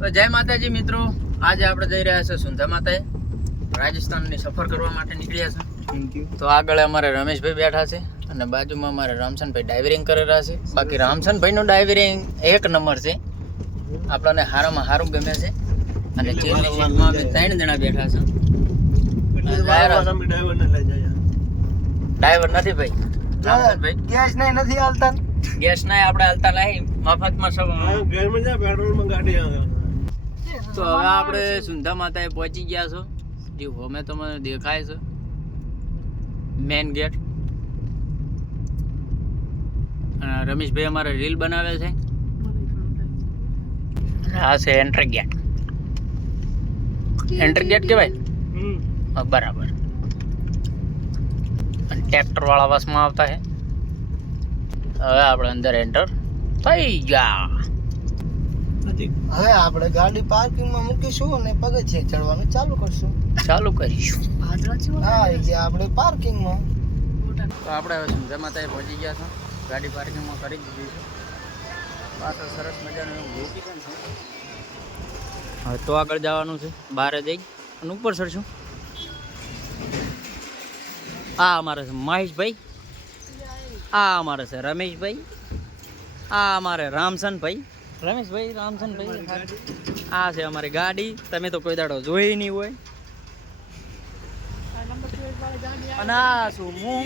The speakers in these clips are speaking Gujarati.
તો જય માતાજી મિત્રો. આજે આપણે જઈ રહ્યા છે સુંધા માતાએ. રાજસ્થાનની સફર કરવા માટે નીકળ્યા છે. થેન્ક યુ તો આગળ અમારે રમેશભાઈ બેઠા છે અને બાજુમાં અમારે રામસનભાઈ ડાઇવરિંગ કરેલા છે. બાકી રામસનભાઈનું ડાઇવરિંગ એક નંબર છે. આપણને હારામાં હારું ગમે છે. અને ચેનની સીટમાં અમે ત્રણ જણા બેઠા છે. ડ્રાઈવર નથી ભાઈ. રામસનભાઈ. ગેસ નહીં નથી હાલતા. ગેસ નહીં આપણે હાલતા નહીં. મફતમાં સૌ તો હવે આપણે સુંધા માતાએ પહોંચી ગયા છો. જે હોમે તમને દેખાય છે. મેન ગેટ રમેશભાઈ અમારે રીલ બનાવે છે. આ છે એન્ટ્રી ગેટ એન્ટ્રી ગેટ કહેવાય? હા, બરાબર. અને ટ્રેક્ટર વાળા બસમાં આવતા છે. હવે આપણે અંદર એન્ટર થઈ ગયા. હવે આપણે ગાડી પાર્કિંગમાં મૂકીશું અને પગથિયે ચડવાનું ચાલુ કરશું. ચાલુ કરીશું. હા એ ગયા આપણે પાર્કિંગમાં. તો આપણે હવે સમજામાં ત્યાં પહોંચી ગયા છો. ગાડી પાર્કિંગમાં કરી દીધી છે. પાછળ સરસ મજાનું લોકેશન છે. હવે તો આગળ જવાનું છે બહાર જઈ અને ઉપર ચડશું. આ અમારે છે મહેશભાઈ. આ અમારે છે રમેશભાઈ. આ અમારે રામસનભાઈ. રમેશભાઈ રામસનભાઈ આ છે અમારી ગાડી. તમે તો કોઈ દાડો જોઈ નહીં હોય. અને આ શું હું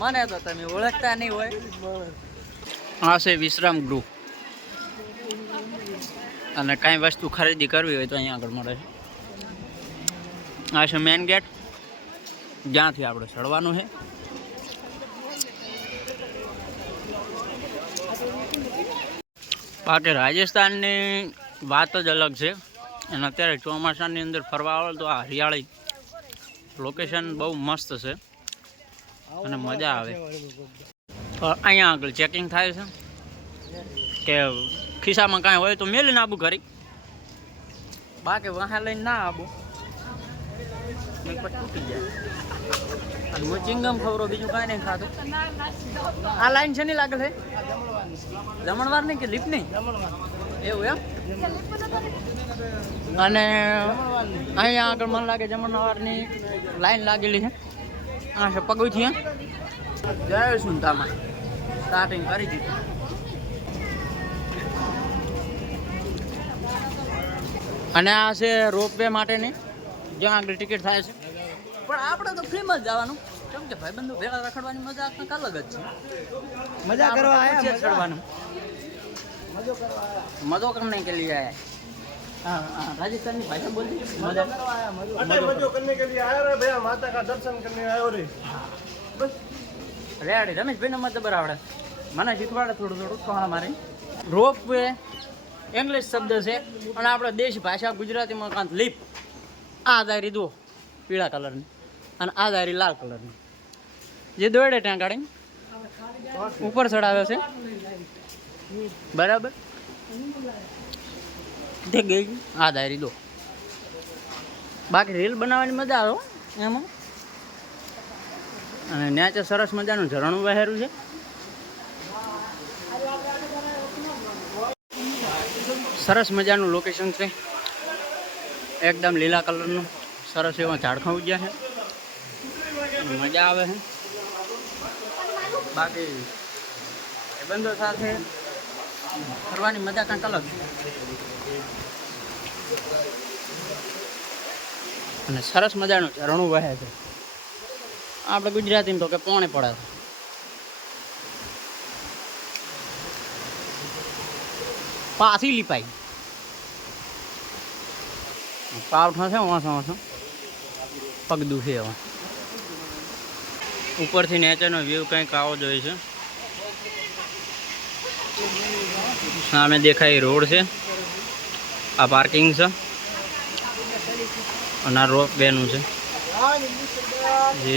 મને તો તમે ઓળખતા નહીં હોય. આ છે વિશ્રામ ગૃહ. અને કાંઈ વસ્તુ ખરીદી કરવી હોય તો અહીંયા આગળ મળે છે. આ છે મેન ગેટ જ્યાંથી આપણે ચડવાનું છે. બાકી રાજસ્થાનની વાત જ અલગ છે. અને અત્યારે ચોમાસાની અંદર ફરવા આવો તો આ હરિયાળી લોકેશન બહુ મસ્ત છે. અને મજા આવે. અહીંયા આગળ ચેકિંગ થાય છે. કે ખિસ્સામાં કાંઈ હોય તો મેલીને આબુ કરી બાકી વાહે લઈને ના આબુ. તૂટી જાય. અને હું ચિંગમ ખબરો બીજું કાંઈ નહીં ખાતું આ લાઈન છે નહીં લાગે છે? જમણવાર નહીં કે લીપ નહીં? એવું એમ? અને અહીંયા આગળ મને લાગે જમણવારની લાઈન લાગેલી છે. આ છે પગથિયા જય સુનતામાં સ્ટાર્ટિંગ કરી દીધું. અને આ છે રોપવે માટેની. જ્યાં આગળ ટિકિટ થાય છે. પણ આપણે તો ફ્રીમાં જ જવાનું. એમ કે ભાઈબંધો ભેગા રખડવાની મજા કંઈક અલગ જ છે. મજા કરવા આવ્યા ચડવાનું મજો કરવા આવ્યા. મજો કરને હા રાજસ્થાની ભાષા બોલતી મજા. કરવા આયા મજો અટે કે લીએ આયા રે. મને શીખવાડે થોડું થોડું. તો મારે. રોપ વે ઇંગ્લિશ શબ્દ છે. અને આપણે દેશ ભાષા ગુજરાતીમાં કાંત લીપ. આ દાયરી જુઓ પીળા કલરની. અને આ દાયરી લાલ કલરની. જે દોડે ત્યાં ગાડી. ઉપર ચડાવે છે. બરાબર? આ દારી દો. બાકી રીલ બનાવવાની મજા આવે એમાં. અને ન્યાચે સરસ મજાનું ઝરણું વહેરું છે. સરસ મજાનું લોકેશન છે. એકદમ લીલા કલરનું. સરસ એવા ઝાડખા ઉગ્યા છે. મજા આવે છે. બાકી બંધો સાથે ફરવાની મજા કંઈક અલગ અને સરસ મજાનું ઝરણું વહે છે. આપણે ગુજરાતીમાં તો કે પોણે પડે છે. પાછી લીપાઈ. પાવઠો છે, વાંસો વાંસો. પગ દુખે એવા ઉપરથી નેચરનો વ્યૂ કંઈક આવો જોઈએ છે. સામે દેખાય રોડ છે. આ પાર્કિંગ છે. અને આ રોપ બેનું છે. જે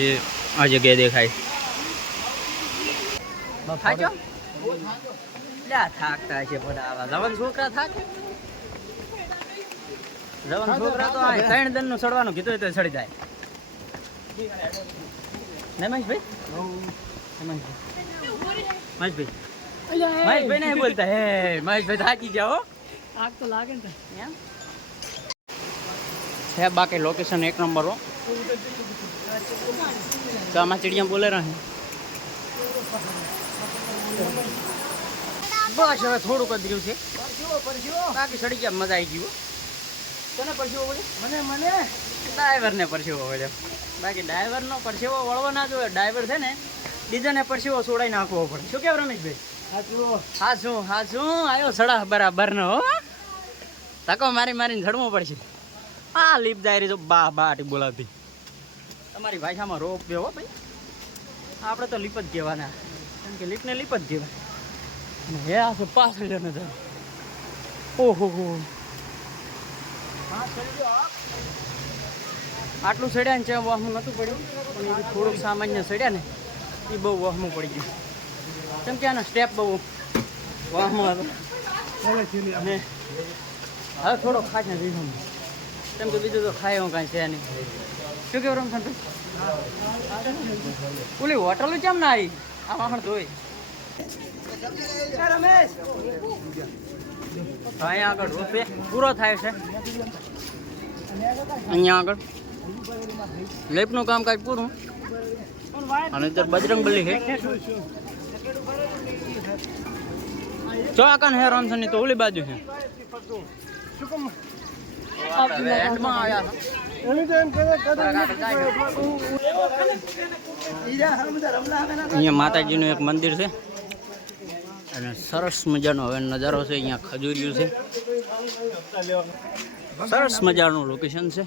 આ જગ્યાએ દેખાય. થાકતા છે પણ આવા. જવાન છોકરા થાકે? જવાન છોકરા તો ત્રણ દિનનું સડવાનું કીધું તો સડી જાય. ને મહેશભાઈ? મહેશભાઈ? મહેશભાઈ. નહીં બોલતા હે મહેશભાઈ થાકી જાઓ આગ તો લાગે ને છે બાકી લોકેશન એક નંબર હો. તો આમાં ચીડિયા બોલે રહે. બસ હવે થોડુંક જ રહ્યું છે. બાકી સડી ગયા મજા આવી ગયું તને પરસેવો બોલે? મને મને. ડ્રાઈવરને પરસેવો વળ્યો બાકી ડ્રાઈવરનો પરસેવો વળવો ના જોઈએ. ડ્રાઈવર છે ને બીજાને પરસેવો છોડાઈ નાખવો પડે. શું કેવું રમેશભાઈ? હા. શું? હા શું? આવ્યો સડા બરાબર નો હો. તકો મારી મારીને ઝડવું પડશે. આ લીપ જાય તો બા બાટી બોલાતી બોલાવતી. તમારી ભાષામાં રોપ બે હો ભાઈ. આપણે તો લીપ જ કહેવાના. કેમ કે લીપને લીપ જ કહેવાય. હે આ તો પાછળ જને જાય ઓહો હો. આટલું સડ્યા ને છે વહમું નહોતું પડ્યું. પણ એ થોડુંક સામાન્ય સડ્યા ને એ બહુ વહમું પડી ગયું. કેમ કે આનો સ્ટેપ બહુ વાહમાં હતો અને હવે થોડો ખાસ ને દીધું કેમ કે બીજું તો ખાય એવું કાંઈ છે નહીં. શું કેવું રમખાન ઓલી હોટલ કેમ ના આવી? આ વાહણ ધોઈ અહીંયા આગળ રૂપે પૂરો થાય છે. અહીંયા આગળ. લેપનું કામકાજ પૂરું. અને ઇધર બજરંગ બલી છે. જો આકાન હે રામસનની તો ઓલી બાજુ છે. અહીંયા માતાજીનું એક મંદિર છે. અને સરસ મજાનો હવે નજારો છે, અહીંયા ખજૂરિયું છે. સરસ મજાનું લોકેશન છે.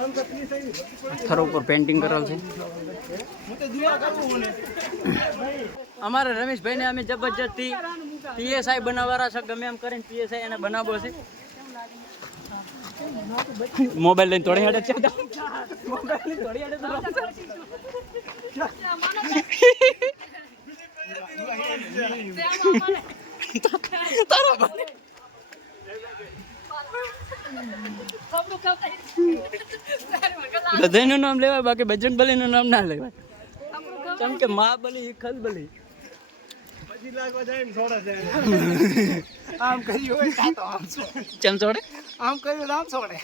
પથ્થરો ઉપર પેન્ટિંગ કરેલ છે. અમારે રમેશભાઈ ને અમે જબરજસ્તી પીએસઆઈ બનાવવાના છે. ગમે એમ કરીને પીએસઆઈ એને બનાવો છે. મોબાઈલ લઈને તોડી હાડે છે. તારો બધાનું નામ લેવાય બાકી બજરંગ બલીનું નામ ના લેવાય. કેમ કે મહાબલી બલી પછી લાગવા બલી. આમ કર્યું હોય તો આમ છોડે. ચમ છોડે? આમ કર્યું આમ છોડે.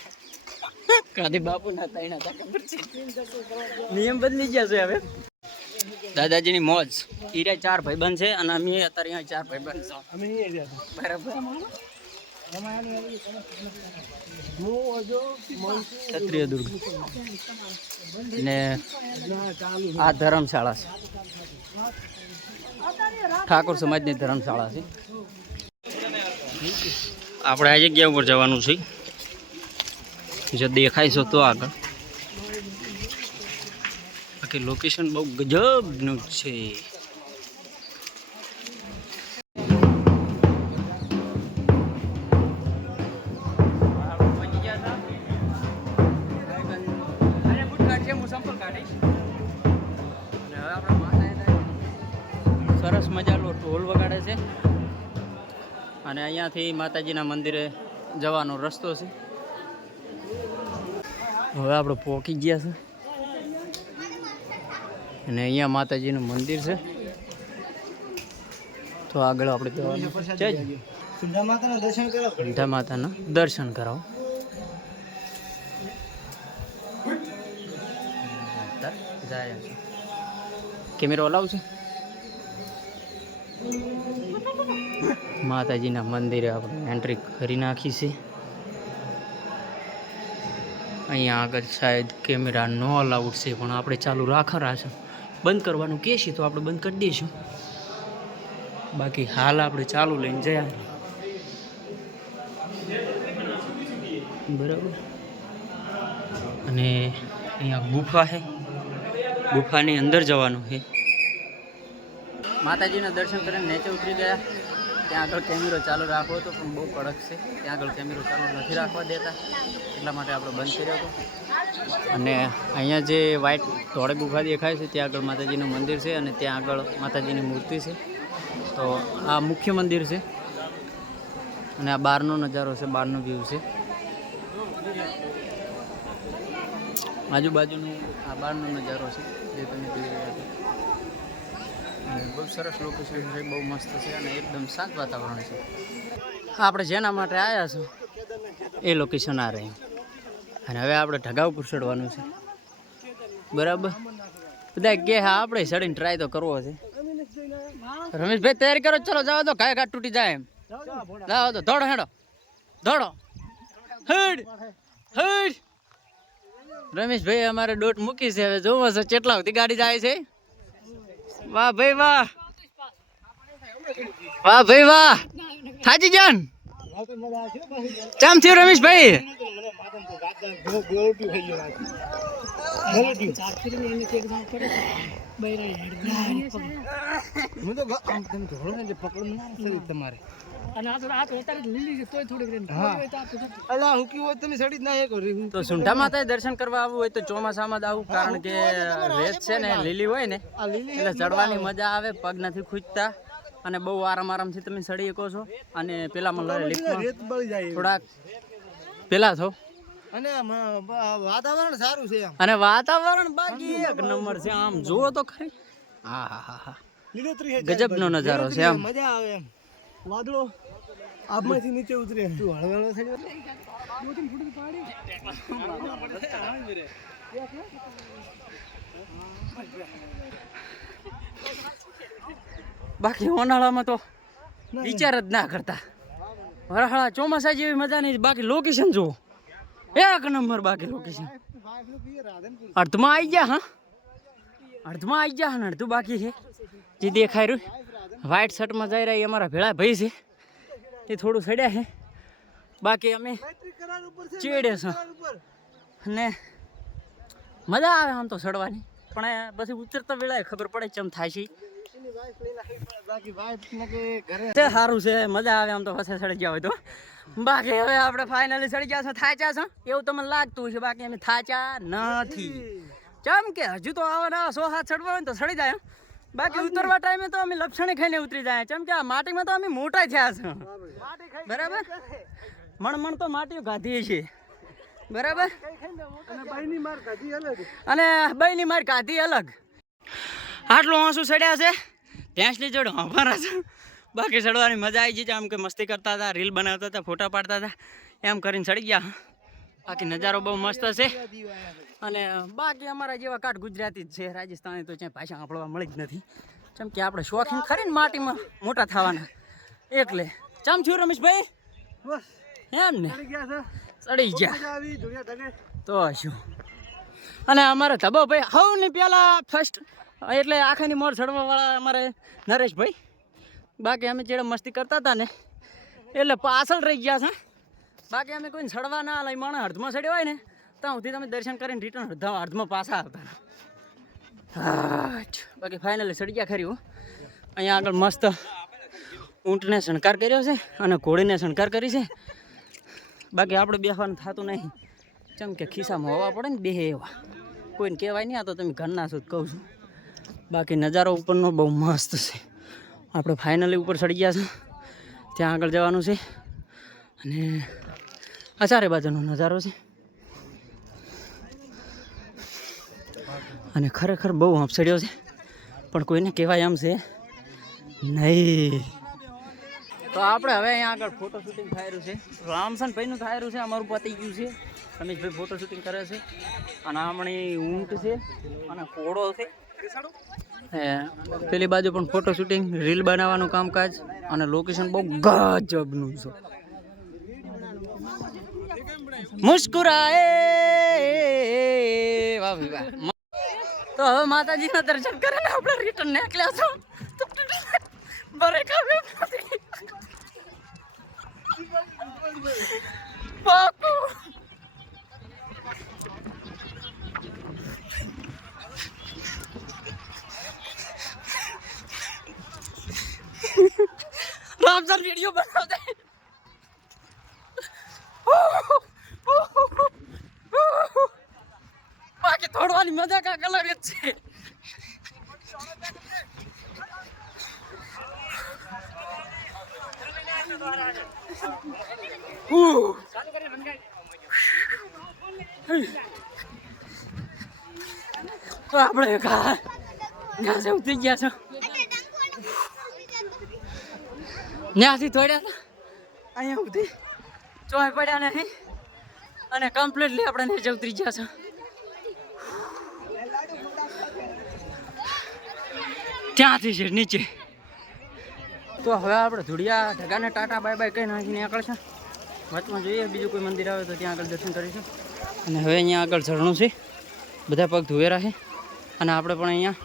કાદી બાપુ ના તાઈ હતા ખબર છે નિયમ બદલી ગયા છે હવે. દાદાજીની મોજ. ઈરા ચાર ભાઈબંધ છે અને અમે અત્યારે અહીંયા ચાર ભાઈબંધ છો. અમે અહીંયા બરાબર. ક્ષત્રિય દુર્ગ. ને આ ધર્મશાળા છે. ઠાકોર સમાજની ધર્મશાળા છે. આપણે આ જગ્યા ઉપર જવાનું છે. જો દેખાય છે તો આગળ. બાકી લોકેશન બહુ ગજબનું છે. અને અહીંયાથી માતાજીના મંદિરે જવાનો રસ્તો છે. હવે આપણે પહોંચી ગયા છે. અને અહીંયા માતાજીનું મંદિર છે. તો આગળ આપણે જવાનું માતાના દર્શન કરાવો. કેમેરો અલાવ છે? માતાજીના મંદિરે આપણે એન્ટ્રી કરી નાખી છે. અહીંયા આગળ શાયદ કેમેરા નો અલાઉડ છે, પણ આપણે ચાલુ રાખરા છે. બંધ કરવાનું કહેશે તો આપણે બંધ કરી દઈશું. બાકી હાલ આપણે ચાલુ લઈને જયા. બરાબર. અને અહીંયા ગુફા છે. ગુફાની અંદર જવાનું છે. માતાજીના દર્શન કરીને નીચે ઉતરી ગયા. ત્યાં આગળ કેમેરો ચાલુ રાખવો હતો, પણ બહુ કડક છે. ત્યાં આગળ કેમેરો ચાલુ નથી રાખવા દેતા. એટલા માટે આપણે બંધ કર્યો હતો. અને અહીંયા જે વ્હાઈટ ધોળે ગુફા દેખાય છે, ત્યાં આગળ માતાજીનું મંદિર છે અને ત્યાં આગળ માતાજીની મૂર્તિ છે. તો આ મુખ્ય મંદિર છે. અને આ બહારનો નજારો છે બહારનો વ્યૂ છે. આજુબાજુનું આ બહારનો નજારો છે, જે તમે જોઈ રહ્યા છો. બહુ સરસ લોકેશન છે બહુ મસ્ત છે અને એકદમ શાંત વાતાવરણ છે. આપણે જેના માટે આવ્યા છો? એ લોકેશન આ રહી. અને હવે આપણે ઢગા ઉપર ચડવાનું છે. બરાબર? બધા કે હા આપણે ચડીને ટ્રાય તો કરવો છે. રમેશભાઈ તૈયારી કરો ચલો જાવ તો કાય કાટ તૂટી જાય એમ. જાવ તો દોડો હેડો. દોડો. હેડ. હેડ. રમેશભાઈ અમારે દોટ મૂકી છે. હવે જોવો છે કેટલા સુધી ગાડી જાય છે. વાહ ભાઈ વાહ. વાહ ભાઈ વાહ. થાજી જાન ચામ થયું રમેશભાઈ હું તો ગ- આમ તમે ધોળો ને એટલે પકડો ના શરીર તમારે અલા હું કેવું તમે સડી ના એ તો સુંઢા માતા દર્શન કરવા આવવું હોય તો ચોમાસામાં જ આવું કારણ કે રેત છે ને લીલી હોય ને એટલે ચડવાની મજા આવે પગ નથી ખૂજતા અને બહુ આરામ આરામથી તમે ચડી શકો છો. અને પેલામાં રેત બળી જાય થોડાક પેલા છો અને વાતાવરણ સારું છે અને વાતાવરણ બાકી એક નંબર છે. આમ જુઓ તો ખરી. હા હા હા ગજબનો નજારો છે આમ. મજા આવે એમ. વાદળો આબમાંથી નીચે ઉતરે. તું હળવેળો થઈ ગયો બાકી ઉનાળામાં તો વિચાર જ ના કરતા. વરહાળા ચોમાસા જેવી મજા નહીં બાકી લોકેશન જુઓ. એક નંબર બાકી લોકેશન અડધમાં આવી ગયા હા? અડધમાં આવી ગયા ને અડધું બાકી છે. જે દેખાય રહ્યું. વ્હાઈટ શર્ટમાં જઈ રહ્યા અમારા ભેળા ભાઈ છે. એ થોડું સડ્યા છે. બાકી અમે ચીડે છે. અને મજા આવે આમ તો સડવાની. પણ પછી ઉતરતા વેળાએ ખબર પડે ચમ થાય છે. ને સારું છે, મજા આવે આમ તો પછી સડી ગયા હોય તો. બાકી હવે આપણે ફાઇનલી સડી ગયા છો થાચા છો? એવું તમને લાગતું છે બાકી અમે થાચા નથી. ચમ કે હજુ તો આવા સો હાથ ચડવા હોય ને તો સડી જાય બાકી ઉતરવા ટાઈમે તો અમે લપસણી ખાઈને ઉતરી જાય. કેમ કે આ માટીમાં તો અમે મોટા થયા છે. બરાબર? મણ મણ તો માટી ગાધીએ છીએ. બરાબર? અને બઈની મારી કાધી અલગ. આટલું આંસુ ચડ્યા છે. ભેંસની જોડે હંભારા છે. બાકી ચડવાની મજા આવી ગઈ છે. આમ કે મસ્તી કરતા હતા રીલ બનાવતા હતા ફોટા પાડતા હતા. એમ કરીને ચડી ગયા. બાકી નજારો બહુ મસ્ત છે. અને બાકી અમારા જેવા કાઠ ગુજરાતી જ છે. રાજસ્થાની તો ક્યાંય ભાષા સાંભળવા મળી જ નથી. જેમ કે આપણે શોખીન ખરી ને માટીમાં મોટા થવાના. એટલે ચમ છું રમેશભાઈ? એમ ને? ચડી ગયા તો શું? અને અમારે ધબો ભાઈ હવ ને પેલા ફર્સ્ટ એટલે આખાની મોર ચડવાવાળા અમારે નરેશભાઈ. બાકી અમે જેડે મસ્તી કરતા હતા ને એટલે પાછળ રહી ગયા છે. બાકી અમે કોઈને ચડવા ના લઈ માણસ અર્ધમાં ચડ્યો હોય ને, ત્યાં સુધી તમે દર્શન કરીને રિટર્ન અડધા અર્ધમાં પાછા આવતા બાકી ફાઇનલી ચડી ગયા ખરી અહીંયા આગળ મસ્ત ઊંટને શણકાર કર્યો છે અને ઘોડીને શણકાર કરી છે. બાકી આપણે બેસવાનું થતું નહીં. ચમ કે ખિસ્સામાં હોવા પડે ને બે એવા. કોઈને કહેવાય નહીં, આ તો તમે ઘરના છો કહું છું. બાકી નજારો ઉપરનો બહુ મસ્ત છે. આપણે ફાઇનલી ઉપર ચડી ગયા છે. ત્યાં આગળ જવાનું છે. અને આ ચારે બાજુનો નજારો છે. અને ખરેખર બહુ હંપસડ્યો છે. પણ કોઈને કહેવાય એમ છે નહીં. તો આપણે હવે અહીંયા આગળ ફોટો શૂટિંગ થયેલું છે. રામસન ભાઈનું થયેલું છે, અમારું પતી ગયું છે. રમેશભાઈ ફોટો શૂટિંગ કરે છે. અને હમણાં ઊંટ છે અને ઘોડો છે. પેલી બાજુ પણ ફોટો શૂટિંગ રીલ બનાવવાનું કામકાજ અને લોકેશન બહુ ગજબનું છે. મુસ્કુરાએ વાહ વાહ તો હવે માતાજીના દર્શન કરીને આપણે રિટર્ન નીકળ્યા છો. બરે કાવ્યો બાપુ. રામસર વીડિયો બનાવ થોડવાની મજા કાંક અલગ જ છે. તો આપણે કા ત્યાં ઉતરી ગયા છો. ત્યાંથી થોડ્યા હતા અહીંયા સુધી ચોય પડ્યા નહીં. અને કમ્પ્લીટલી આપણે નીચે ઉતરી ગયા છે. ત્યાંથી છે, નીચે. તો હવે આપણે ધુડિયા ઢગાને ટાટા બાય બાય કઈ નાખીને આગળ છે વચમાં જોઈએ, બીજું કોઈ મંદિર આવે તો ત્યાં આગળ દર્શન કરીશું. અને હવે અહીંયા આગળ ઝરણું છે. બધા પગ ધોવેરા છે. અને આપણે પણ અહીંયા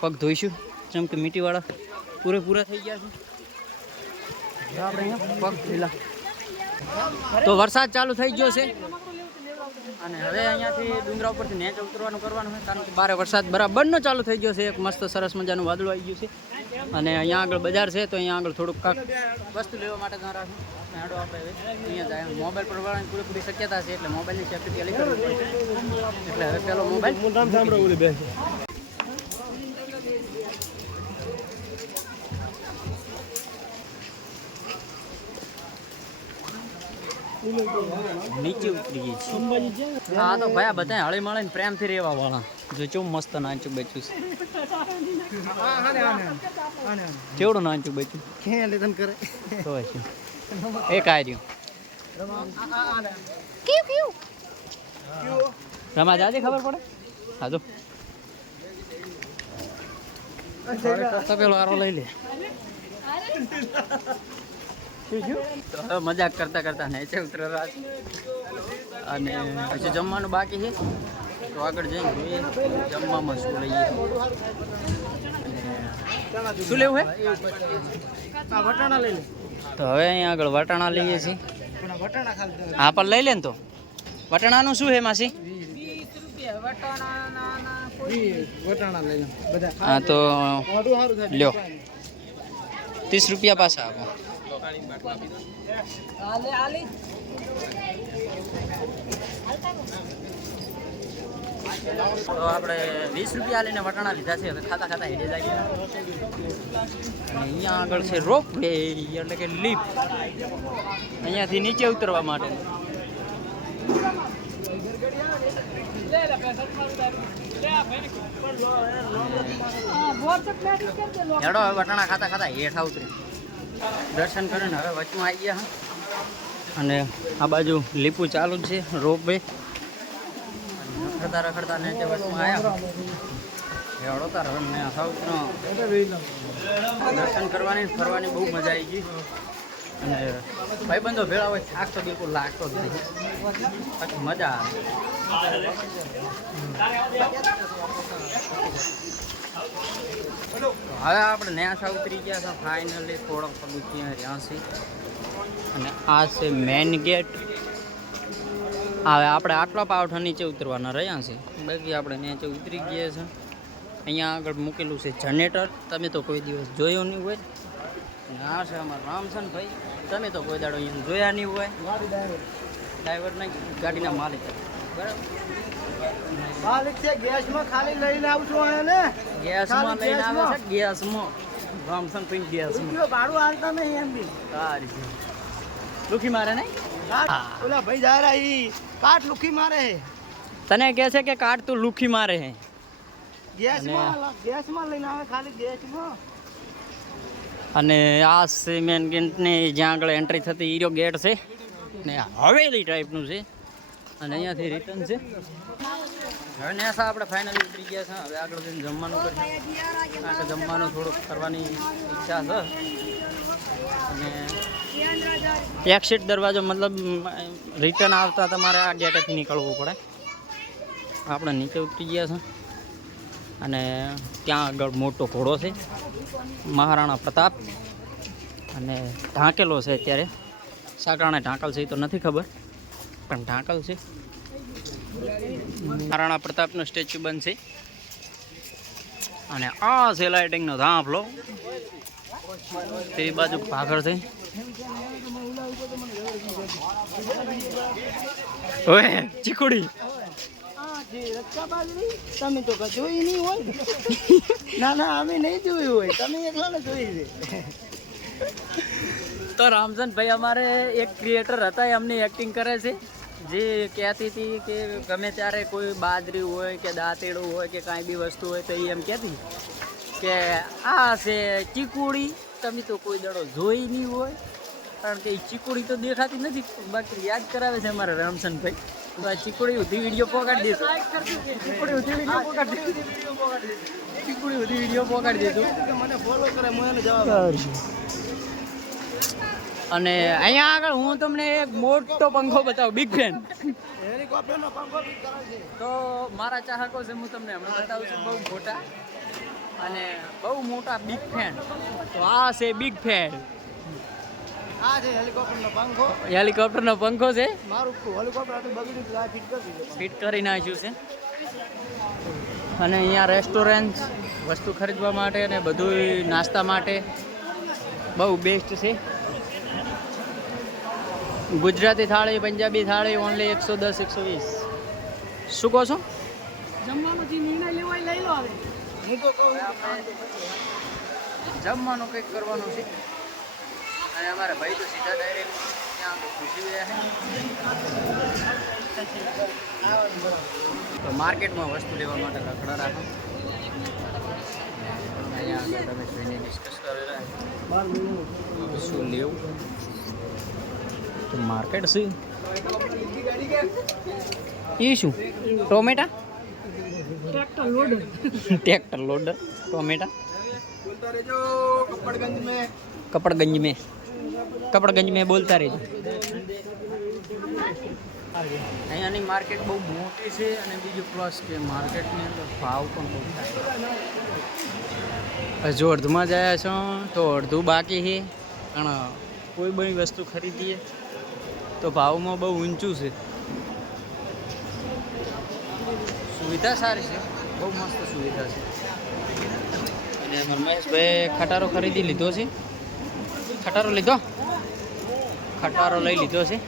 પગ ધોઈશું. જેમ કે મીટીવાળા પૂરેપૂરા થઈ ગયા છે. આપણે અહીંયા પગ ધોઈલા. તો વરસાદ ચાલુ થઈ ગયો છે. અને હવે અહીંયાથી ડુંગરા ઉપરથી નેચ ઉતરવાનું કરવાનું છે, કારણ કે બારે વરસાદ બરાબરનો ચાલુ થઈ ગયો છે. એક મસ્ત સરસ મજાનું વાદળું આવી ગયું છે. અને અહીંયા આગળ બજાર છે, તો અહીંયા આગળ થોડુંક કાંક વસ્તુ લેવા માટે ત્યાં રાખું મોબાઈલ પર વાળાની પૂરેપૂરી શક્યતા છે, એટલે મોબાઈલની સેફ્ટી એટલે હવે પેલો મોબાઈલ. નીચે ઉતરી ગઈ છે. હા તો ભાઈ બધા હળી પ્રેમ પ્રેમથી રહેવા વાળા. જો ચો મસ્ત નાચું બચ્યું છે. કેવડું નાચું બચ્યું ક્યાં લેતન કરે તો છે. એ કાર્યું. રમા જાજે ખબર પડે? હા તો પેલો આરો લઈ લે. મજાક કરતા કરતા નીચે ઉતરેલા અને પછી જમવાનું બાકી છે. તો આગળ જઈને જોઈએ. જમવામાં શું લઈએ. શું લેવું હે? વટાણા લઈ લે. તો હવે અહીંયા આગળ વટાણા લઈએ છીએ. હા પણ લઈ લે ને તો. વટાણાનું શું છે માસી? વટાણા લઈ લે. બધા હા તો લ્યો. ત્રીસ રૂપિયા પાછા આપો. તો આપણે વીસ રૂપિયા લઈને વટાણા લીધા છે હવે ખાતા ખાતા હેડે જાય. અને અહીંયા આગળ છે રોપ વે એટલે કે લીફ અહીંયાથી નીચે ઉતરવા માટે. હેડો વટાણા ખાતા ખાતા હેઠા ઉતરે. દર્શન કરીને હવે વચમાં આવી ગયા અને આ બાજુ લીપુ ચાલુ છે, રોપ વે રખડતા રખડતા નીચે વચમાં આવ્યા. હેડો તાર હવે ને દર્શન કરવાની ફરવાની બહુ મજા આવી ગઈ. અને ભાઈબંધો ભેળા હોય, થાક તો બિલકુલ લાગતો જ નહીં. પછી મજા આવે. હવે આપણે ન્યાસા ઉતરી ગયા છે ફાઇનલી થોડોક પગું ત્યાં રહ્યા છે અને આ છે મેઇન ગેટ હવે આપણે આટલા પાવઠા નીચે ઉતરવાના રહ્યા છે બાકી આપણે નીચે ઉતરી ગયા છે. અહીંયા આગળ મૂકેલું છે જનરેટર તમે તો કોઈ દિવસ જોયું નહીં હોય. આ છે અમારા રામસન ભાઈ. તમે તો કોઈ દાડો અહીંયા જોયા નહીં હોય. ડ્રાઈવર નહીં ગાડીના માલિક. બરાબર? ગેસમાં ખાલી લઈને અહીંયા ને? ગેસમાં લઈને આવે છે ગેસમાં. રામસન ભાઈ ગેસમાં. ભાડું હાલતા નહીં એમ બી. સારી છે. મારે નહીં? ઓલા ભાઈ જા રહ્યા ઈ. કાટ લુખી મારે હે. તને કહે છે કે કાટ તું લુખી મારે હે. ગેસમાં ગેસમાં લઈને આવે ખાલી ગેસમાં? અને આ સિમેન્ટ ગેટની જ્યાં આગળ એન્ટ્રી થતી ઈરો ગેટ છે. ને હવેલી હવેલી ટાઈપનું છે. અને અહીંયાથી રિટર્ન છે. હવે નેસા ફાઇનલી ઉતરી ગયા છે. હવે આગળ જમવાનું થોડુંક કરવાની ઈચ્છા છે. અને એક્સિટ દરવાજો મતલબ રિટર્ન આવતા તમારે આ ગેટેથી નીકળવું પડે. આપણે નીચે ઉતરી ગયા છે. અને ત્યાં આગળ મોટો ઘોડો છે. મહારાણા પ્રતાપ. અને ઢાંકેલો છે અત્યારે. સાકરાણે ઢાંકલ છે, એ તો નથી ખબર. પણ ઢાંકલ છે. મહારાણા પ્રતાપનું સ્ટેચ્યુ બનશે. અને આ છે લાઇટિંગનો ધાંફલો તે બાજુ ભાગળ છે. ઓએ ચીકુડી. તમે તો જોઈ નહીં હોય. ના ના અમે નહીં જોયું હોય. તમે એકલા ને જોઈ છે. તો રામચંદ ભાઈ અમારે એક ક્રિએટર હતા એમની એક્ટિંગ કરે છે. જે કહેતી હતી કે ગમે ત્યારે કોઈ બાજરી હોય કે દાંતેડું હોય કે કાંઈ બી વસ્તુ હોય તો એ એમ કહેતી કે આ છે ચીકુડી. તમે તો કોઈ દડો જોઈ નહીં હોય. કારણ કે એ ચીકુડી તો દેખાતી નથી. બાકી યાદ કરાવે છે અમારા રામસનભાઈ. તો આ ચીકુડી ઉધી વીડિયો પોકાડી દેતો ચીકુડી ઉધી વીડિયો પોકાડી દેતો ચીકુડી ઉધી વીડિયો પોકાડી દેતો મને ફોલો કરે મને જવાબ આપીશ. અને અહીંયા આગળ હું તમને એક મોટો પંખો બતાવું બિગ ફેન તો મારા ચાહકો છે હું તમને હમણાં બતાવું છું બહુ મોટા અને બહુ મોટા બિગ ફેન તો આ છે બિગ ફેન આ છે હેલિકોપ્ટરનો પંખો. હેલિકોપ્ટરનો પંખો છે? મારું હેલિકોપ્ટર બગડ્યું ફિટ કરી ફિટ કરી નાખ્યું છે. અને અહીંયા રેસ્ટોરન્ટ વસ્તુ ખરીદવા માટે અને બધું નાસ્તા માટે બહુ બેસ્ટ છે. ગુજરાતી થાળી પંજાબી થાળી ઓનલી એકસો દસ એકસો વીસ. શું કહો છો? હું તો કહું જમવાનું કંઈક કરવાનું છે. અને અમારા ભાઈ તો સીધા ડાયરેક્ટ ત્યાં ઘૂસી ગયા છે. તો માર્કેટમાં વસ્તુ લેવા માટે લખડા રાખો. અહીંયા આગળ તમે જોઈને ડિસ્કસ કરેલા. શું લેવું? તો માર્કેટ છે. એ શું? ટોમેટા? Tractor loader. ટોમેટા? કપડગંજ મેં. કપડગંજ મેં બોલતા રહેજો. અહીંયાની માર્કેટ બહુ મોટી છે અને બીજું પ્લસ કે માર્કેટની અંદર ભાવ પણ બહુ થાય હજુ અડધમાં જયા છો, તો અડધું બાકી છે. પણ કોઈ બધી વસ્તુ ખરીદીએ? તો ભાવમાં બહુ ઊંચું છે. સુવિધા સારી છે. બહુ મસ્ત સુવિધા છે. અને ખટારો ખરીદી લીધો છે. ખટારો લીધો? ખટારો લઈ લીધો છે.